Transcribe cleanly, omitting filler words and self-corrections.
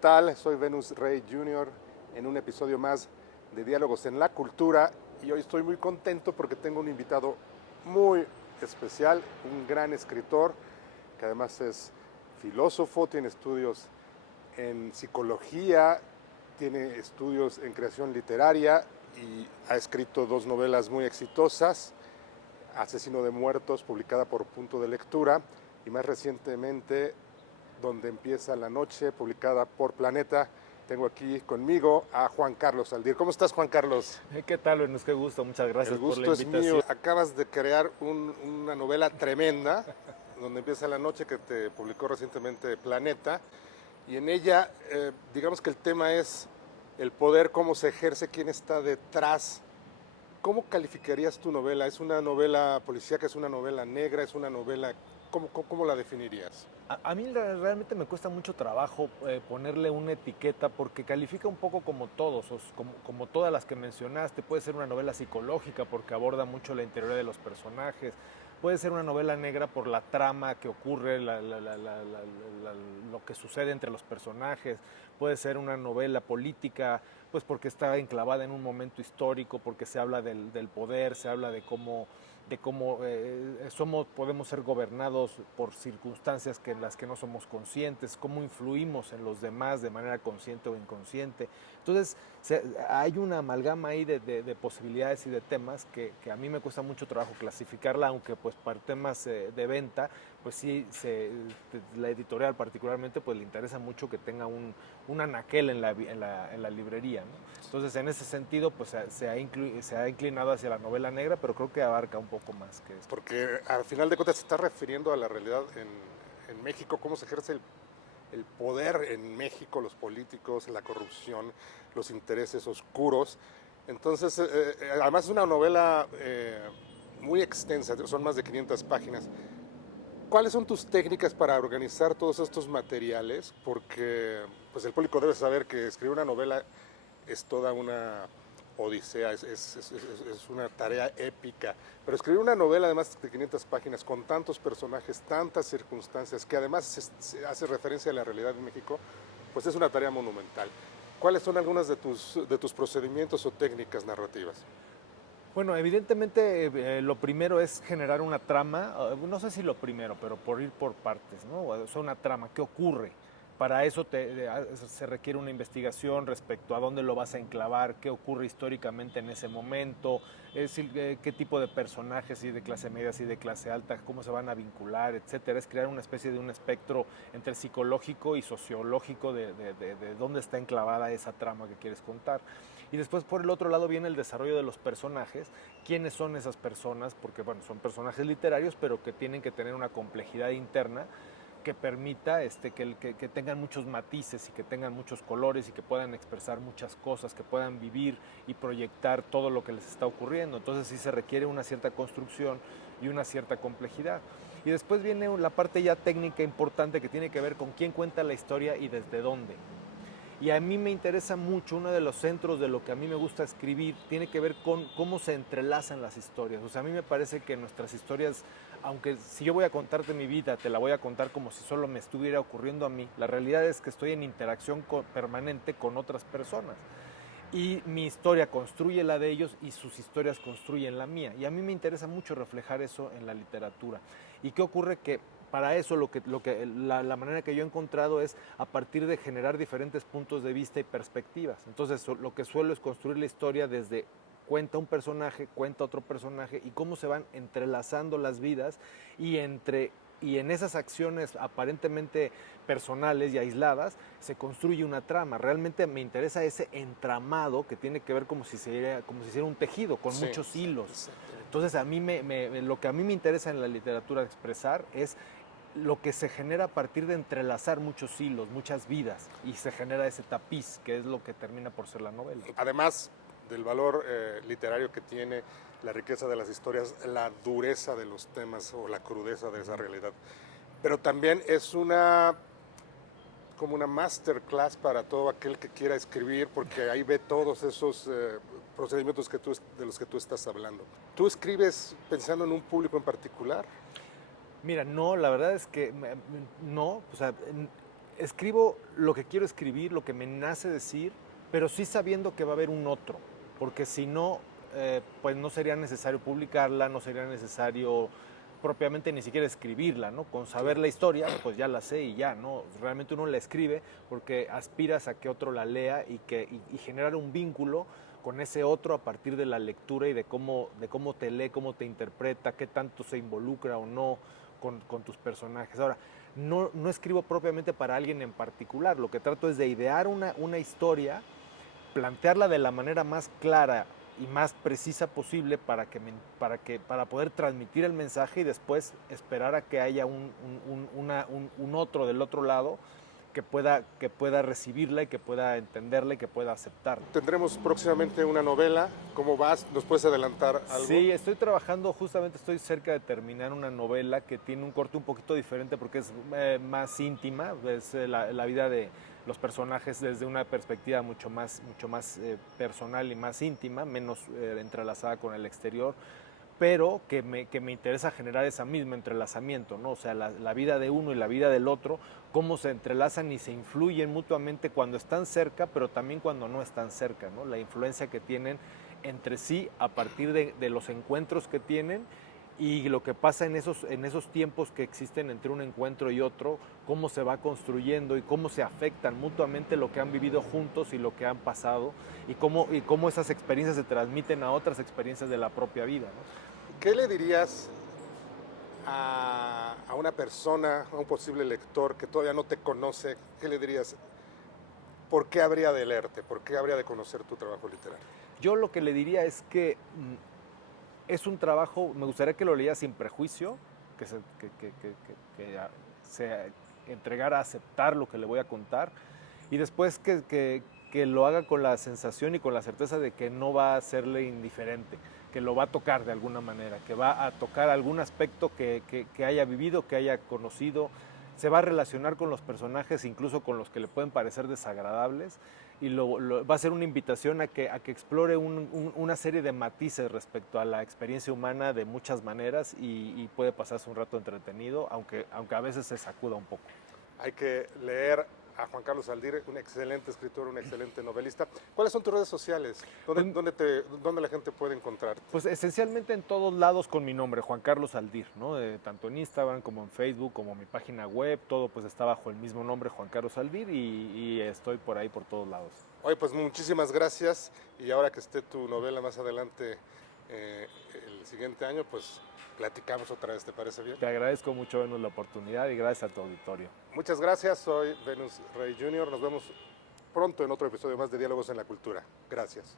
tal? Soy Venus Rey Jr. en un episodio más de Diálogos en la Cultura y hoy estoy muy contento porque tengo un invitado muy especial, un gran escritor que además es filósofo, tiene estudios en psicología, tiene estudios en creación literaria y ha escrito dos novelas muy exitosas, Asesino de Muertos, publicada por Punto de Lectura, y más recientemente Donde empieza la noche, publicada por Planeta. Tengo aquí conmigo a Juan Carlos Aldir. ¿Cómo estás, Juan Carlos? ¿Qué tal, Luis? Qué gusto, muchas El gracias por la gusto es mío. invitación. Acabas de crear una novela tremenda, Donde empieza la noche, que te publicó recientemente Planeta. Y en ella, digamos que el tema es el poder, cómo se ejerce, quién está detrás. ¿Cómo calificarías tu novela? ¿Es una novela policíaca, es una novela negra, es una novela... ¿Cómo la definirías? A mí realmente me cuesta mucho trabajo ponerle una etiqueta porque califica un poco como todos, como todas las que mencionaste. Puede ser una novela psicológica porque aborda mucho la interioridad de los personajes. Puede ser una novela negra por la trama que ocurre, lo que sucede entre los personajes. Puede ser una novela política, pues porque está enclavada en un momento histórico, porque se habla del poder, se habla de cómo podemos ser gobernados por circunstancias en las que no somos conscientes, cómo influimos en los demás de manera consciente o inconsciente. Entonces, hay una amalgama ahí de posibilidades y de temas que a mí me cuesta mucho trabajo clasificarla, aunque pues para temas de venta, pues sí, la editorial particularmente, pues le interesa mucho que tenga un anaquel en la librería, ¿no? Entonces, en ese sentido, pues se ha inclinado hacia la novela negra, pero creo que abarca un poco más que esto. Porque al final de cuentas se está refiriendo a la realidad en México, cómo se ejerce el poder en México, los políticos, la corrupción, los intereses oscuros. Entonces, además es una novela muy extensa, son más de 500 páginas. ¿Cuáles son tus técnicas para organizar todos estos materiales? Porque pues, el público debe saber que escribir una novela es toda una odisea, es una tarea épica. Pero escribir una novela además de 500 páginas con tantos personajes, tantas circunstancias, que además se hace referencia a la realidad de México, pues es una tarea monumental. ¿Cuáles son algunas de tus procedimientos o técnicas narrativas? Bueno, evidentemente lo primero es generar una trama, no sé si lo primero, pero por ir por partes, ¿no? O sea, una trama, ¿qué ocurre? Para eso se requiere una investigación respecto a dónde lo vas a enclavar, qué ocurre históricamente en ese momento, es decir, qué tipo de personajes, si de clase media, si de clase alta, cómo se van a vincular, etcétera. Es crear una especie de un espectro entre psicológico y sociológico de dónde está enclavada esa trama que quieres contar. Y después por el otro lado viene el desarrollo de los personajes, quiénes son esas personas, porque bueno, son personajes literarios, pero que tienen que tener una complejidad interna que permita que tengan muchos matices y que tengan muchos colores y que puedan expresar muchas cosas, que puedan vivir y proyectar todo lo que les está ocurriendo. Entonces sí se requiere una cierta construcción y una cierta complejidad. Y después viene la parte ya técnica importante que tiene que ver con quién cuenta la historia y desde dónde. Y a mí me interesa mucho, uno de los centros de lo que a mí me gusta escribir, tiene que ver con cómo se entrelazan las historias. O sea, a mí me parece que nuestras historias, aunque si yo voy a contarte mi vida, te la voy a contar como si solo me estuviera ocurriendo a mí, la realidad es que estoy en interacción permanente con otras personas. Y mi historia construye la de ellos y sus historias construyen la mía. Y a mí me interesa mucho reflejar eso en la literatura. ¿Y qué ocurre? Que para eso la manera que yo he encontrado es a partir de generar diferentes puntos de vista y perspectivas. Entonces lo que suelo es construir la historia desde cuenta un personaje, cuenta otro personaje y cómo se van entrelazando las vidas y en esas acciones aparentemente personales y aisladas se construye una trama. Realmente me interesa ese entramado que tiene que ver como si hiciera un tejido con Sí, muchos hilos. exactamente. Entonces lo que a mí me interesa en la literatura expresar es lo que se genera a partir de entrelazar muchos hilos, muchas vidas, y se genera ese tapiz, que es lo que termina por ser la novela. Además del valor literario que tiene, la riqueza de las historias, la dureza de los temas o la crudeza de esa realidad. Pero también es como una masterclass para todo aquel que quiera escribir, porque ahí ve todos esos procedimientos de los que tú estás hablando. ¿Tú escribes pensando en un público en particular? Mira, no, la verdad es que no, o sea, escribo lo que quiero escribir, lo que me nace decir, pero sí sabiendo que va a haber un otro, porque si no, pues no sería necesario publicarla, no sería necesario propiamente ni siquiera escribirla, ¿no? Con saber la historia, pues ya la sé y ya, ¿no? Realmente uno la escribe porque aspiras a que otro la lea y generar un vínculo con ese otro a partir de la lectura y de cómo te lee, cómo te interpreta, qué tanto se involucra o no con tus personajes. Ahora, no escribo propiamente para alguien en particular, lo que trato es de idear una historia, plantearla de la manera más clara y más precisa posible para poder transmitir el mensaje y después esperar a que haya un otro del otro lado que pueda recibirla y que pueda entenderla y que pueda aceptarla. Tendremos próximamente una novela. ¿Cómo vas? ¿Nos puedes adelantar algo? Sí, estoy trabajando, justamente estoy cerca de terminar una novela que tiene un corte un poquito diferente porque es más íntima, es la vida de los personajes desde una perspectiva mucho más personal y más íntima, menos entrelazada con el exterior, pero que me interesa generar ese mismo entrelazamiento, ¿no? O sea, la vida de uno y la vida del otro, cómo se entrelazan y se influyen mutuamente cuando están cerca, pero también cuando no están cerca, ¿no? La influencia que tienen entre sí a partir de los encuentros que tienen y lo que pasa en esos tiempos que existen entre un encuentro y otro, cómo se va construyendo y cómo se afectan mutuamente lo que han vivido juntos y lo que han pasado y cómo esas experiencias se transmiten a otras experiencias de la propia vida, ¿no? ¿Qué le dirías a una persona, a un posible lector que todavía no te conoce? ¿Qué le dirías? ¿Por qué habría de leerte? ¿Por qué habría de conocer tu trabajo literario? Yo lo que le diría es que es un trabajo, me gustaría que lo leyera sin prejuicio, que se entregara a aceptar lo que le voy a contar y después que lo haga con la sensación y con la certeza de que no va a serle indiferente, que lo va a tocar de alguna manera, que va a tocar algún aspecto que haya vivido, que haya conocido, se va a relacionar con los personajes, incluso con los que le pueden parecer desagradables, y va a ser una invitación a que explore una serie de matices respecto a la experiencia humana de muchas maneras y puede pasarse un rato entretenido, aunque a veces se sacuda un poco. Hay que leer a Juan Carlos Aldir, un excelente escritor, un excelente novelista. ¿Cuáles son tus redes sociales? ¿Dónde la gente puede encontrarte? Pues esencialmente en todos lados con mi nombre, Juan Carlos Aldir, ¿no? Tanto en Instagram como en Facebook, como mi página web, todo pues está bajo el mismo nombre, Juan Carlos Aldir, y estoy por ahí por todos lados. Oye, pues muchísimas gracias, y ahora que esté tu novela más adelante el siguiente año, pues platicamos otra vez, ¿te parece bien? Te agradezco mucho, Venus, la oportunidad y gracias a tu auditorio. Muchas gracias, soy Venus Rey Jr., nos vemos pronto en otro episodio más de Diálogos en la Cultura. Gracias.